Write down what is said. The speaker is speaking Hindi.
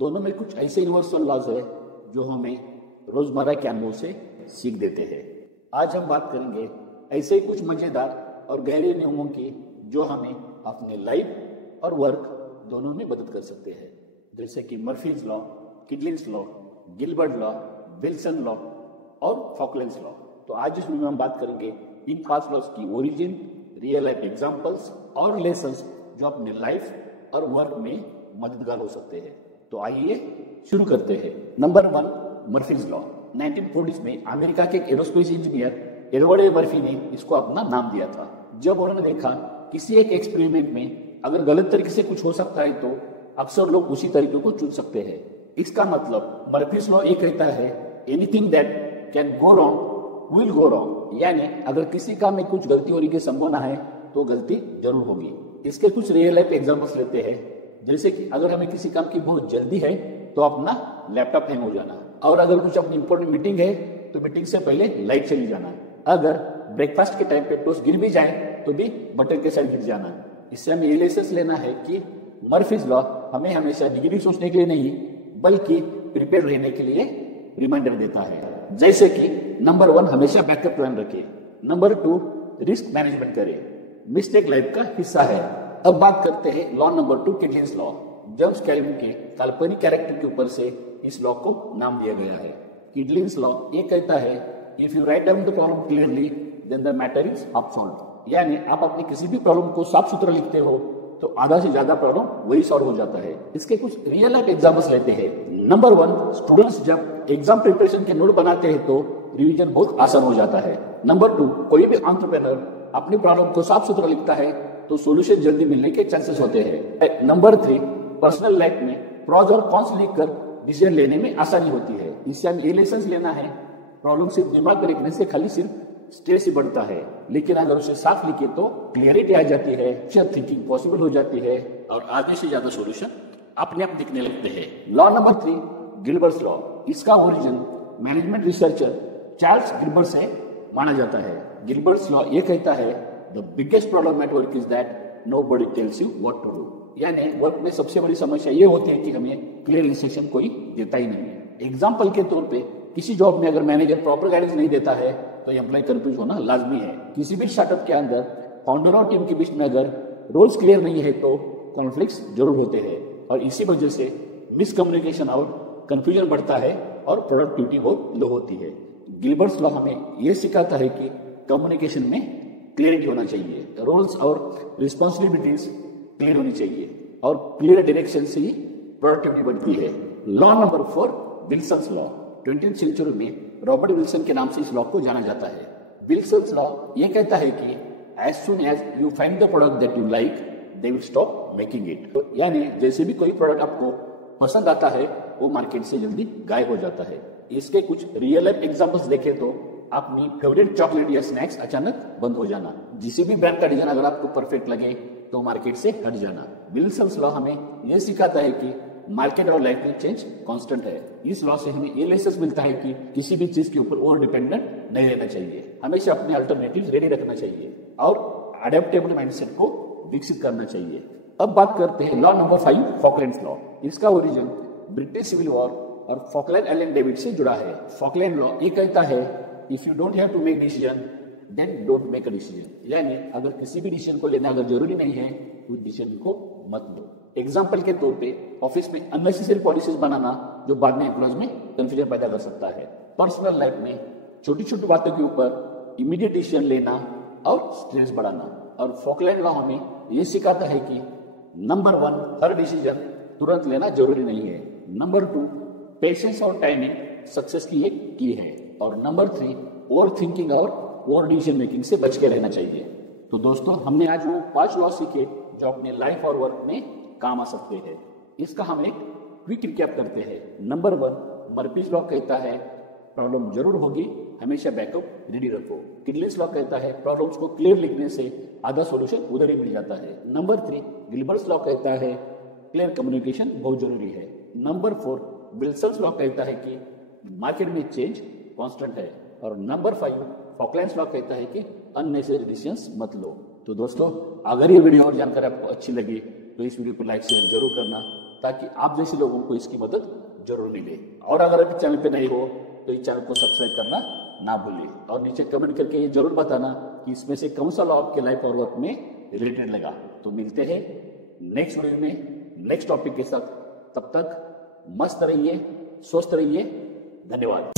दोनों में कुछ ऐसे यूनिवर्सल लॉज है जो हमें रोजमर्रा के अनुभव से सीख देते हैं। आज हम बात करेंगे ऐसे ही कुछ मजेदार और गहरे नियमों की जो हमें अपने लाइफ और वर्क दोनों में मदद कर सकते हैं, जैसे कि Murphy's law, Kidlin's law, Gilbert law, Wilson law और फॉकलैंड्स लॉ। तो आज इस वीडियो में हम बात करेंगे इन 5 लॉज की ओरिजिन, रियल लाइफ एग्जांपल्स और लेसन्स जो अपने लाइफ और वर्क में मददगार हो सकते हैं। तो आइए शुरू करते हैं। Number 1, Murphy's law. 1940s में अमेरिका के एरोस्पेस इंजीनियर एडवर्ड ए मर्फी ने इसको अपना नाम दिया था। जब उन्होंने देखा किसी एक एक्सपेरिमेंट में अगर गलत तरीके से कुछ हो सकता है तो अक्सर लोग उसी तरीके को चुन सकते हैं। इसका मतलब मर्फीज लॉ ये कहता है anything that can go wrong will go wrong, यानी अगर किसी काम में कुछ गलती होने की संभावना है तो गलती जरूर होगी। इसके कुछ रियल लाइफ एग्जांपल्स लेते हैं, जैसे कि अगर हमें किसी काम की बहुत जल्दी है तो अपना लैपटॉप हैंग हो जाना, और अगर कुछ अपनी इंपॉर्टेंट मीटिंग है तो मीटिंग से पहले लाइट चली जाना, अगर ब्रेकफास्ट के टाइम पे टोस्ट गिर भी जाए तो भी बटन के साइड गिर जाना। इससे हमें ये लेसन लेना है कि मर्फीज लॉ हमें हमेशा नेगेटिव सोचने के लिए नहीं बल्कि प्रिपेयर रहने के लिए रिमाइंडर देता है। जैसे कि नंबर 1, हमेशा बैकअप प्लान रखें। नंबर 2, रिस्क मैनेजमेंट करें। मिस्टेक लाइफ का हिस्सा है। अब बात करते हैं law number 2, Kidlin's law. James Calvin के काल्पनिक कैरेक्टर के ऊपर से इस लॉ को नाम दिया गया है। किटलिंग्स लॉ ये कहता है if you write down the problem clearly then the matter is solved, यानी आप अपनी किसी भी प्रॉब्लम को साफ सुथरा लिखते हो तो आधा से ज्यादा प्रॉब्लम वही सॉल्व हो जाता है। इसके कुछ रियल लाइफ एग्जांपल्स लेते हैं। नंबर 1, स्टूडेंट्स जब एग्जाम प्रिपरेशन के नोट बनाते हैं तो रिवीजन बहुत आसान हो जाता है। नंबर 2, कोई भी एंटरप्रेन्योर अपनी प्रॉब्लम को साफ सुथरा लिखता है तो सॉल्यूशन जल्दी मिलने के चांसेस होते हैं। नंबर 3, पर्सनल लाइफ में प्रॉज और कॉन्स लिखकर डिसीजन लेने में आसानी होती है। इससे हमें ये लेसन लेना है प्रॉब्लम सिर्फ दिमाग में लिखने से खाली सिर्फ स्ट्रेस ही बढ़ता है, लेकिन अगर उसे साफ लिखे तो क्लियरिटी आ जाती है, थिंकिंग पॉसिबल हो जाती है और आधे से ज्यादा सॉल्यूशन अपने आप दिखने लगते हैं। Law number 3, Gilbert law. इसका origin management researcher Charles Gilbert से माना जाता है। गिलबर्ट लॉ ये कहता है the biggest problem at work is that nobody tells you what to do, यानी वर्क में सबसे बड़ी समस्या ये होती है कि हमें क्लियर इंस्ट्रक्शन कोई देता ही नहीं है। एग्जाम्पल के तौर पे किसी जॉब में अगर मैनेजर प्रॉपर गाइडेंस नहीं देता है तो एम्प्लॉय कंफ्यूज होना लाजमी है। किसी भी स्टार्टअप के अंदर फाउंडर और टीम के बीच में अगर रोल्स क्लियर नहीं है तो कॉन्फ्लिक्ट्स जरूर होते हैं और इसी वजह से मिसकम्युनिकेशन और कंफ्यूजन बढ़ता है और प्रोडक्टिविटी बहुत लो होती है। गिलबर्ट लॉ हमें यह सिखाता है कि कम्युनिकेशन में क्लियरिटी होना चाहिए, रोल्स और रिस्पॉन्सिबिलिटीज क्लियर होनी चाहिए और क्लियर डायरेक्शन से ही प्रोडक्टिविटी बढ़ती है। Law number 4, Wilson law. 20th century में रॉबर्ट विल्सन के नाम से इस लॉ को जाना जाता है। विल्सन लॉ ये कहता है कि as soon as you find the product that you like they will stop making it, यानी जैसे भी कोई प्रोडक्ट आपको पसंद आता है वो मार्केट से जल्दी गायब हो जाता है। इसके कुछ रियल लाइफ एग्जांपल्स देखें तो अपनी फेवरेट चॉकलेट या स्नैक्स अचानक बंद हो जाना, किसी भी ब्रांड का डिजाइन अगर आपको परफेक्ट लगे तो मार्केट से हट जाना। विल्सन लॉ हमें यह सिखाता है कि मार्केट और लाइफ में चेंज कांस्टेंट है। इस लॉ से हमें ये लेसन मिलता है कि किसी भी चीज के ऊपर ओवर डिपेंडेंट नहीं रहना चाहिए, हमेशा अपने अल्टरनेटिव्स रेडी रखना चाहिए और अडेप्टेबल माइंडसेट को विकसित करना चाहिए। अब बात करते हैं लॉ नंबर 5, फॉकलैंड्स लॉ। इसका ओरिजिन ब्रिटिश सिविल वॉर और फॉकलैंड आइलैंड डेबिट से जुड़ा है। फॉकलैंड लॉ ये कहता है if you don't have to make decision then don't make a decision, यानी अगर किसी भी डिसीजन को लेना अगर जरूरी नहीं है तो डिसीजन को मत लो। एग्जाम्पल के तौर पे ऑफिस में अननेसेसरी पॉलिसीज बनाना जो बाद में एम्प्लॉयज में कंफ्यूजन पैदा कर सकता है। पर्सनल लाइफ में छोटी छोटी बातों के ऊपर इमीडिएट डिसीजन लेना और स्ट्रेस बढ़ाना। और फॉकलैंड लॉ हमें ये सिखाता है कि नंबर 1, हर डिसीजन तुरंत लेना जरूरी नहीं है। नंबर 2, पेशेंस और टाइमिंग सक्सेस की एक की है। और नंबर 3, ओवर थिंकिंग और ओवर डिसीजन मेकिंग से बच के रहना चाहिए। तो दोस्तों हमने आज वो 5 लॉ सीखे जो अपने लाइफ और वर्क में काम आ सकते हैं। इसका हम एक क्विक रिकैप करते हैं। नंबर 1, मर्फीज लॉ कहता है प्रॉब्लम जरूर होगी, हमेशा बैकअप रेडी रखो। किटलिंग्स लॉ कहता है प्रॉब्लम्स को क्लियर लिखने से आधा सॉल्यूशन उधर ही मिल जाता है। नंबर 3, गिलबर्ट लॉ कहता है क्लियर कम्युनिकेशन बहुत जरूरी है। नंबर 4, विल्सन लॉ कहता है कि मार्केट में चेंज कांस्टेंट है। और नंबर 5, फॉकलैंड्स लॉ कहता है कि अननेसेसरी डिसीजंस मत लो। तो दोस्तों अगर ये वीडियो और जानकारी आपको अच्छी लगी तो इस वीडियो को लाइक शेयर जरूर करना ताकि आप जैसे लोगों को इसकी मदद जरूर मिले। और अगर अभी चैनल पे नहीं हो तो इस चैनल को सब्सक्राइब करना ना भूलिए और नीचे कमेंट करके ये जरूर बताना कि इसमें से कौन सा लॉ आपके लाइफ और वर्क में रिलेटेड लगा। तो मिलते हैं नेक्स्ट वीडियो में नेक्स्ट टॉपिक के साथ। तब तक मस्त रहिए, स्वस्थ रहिए। धन्यवाद।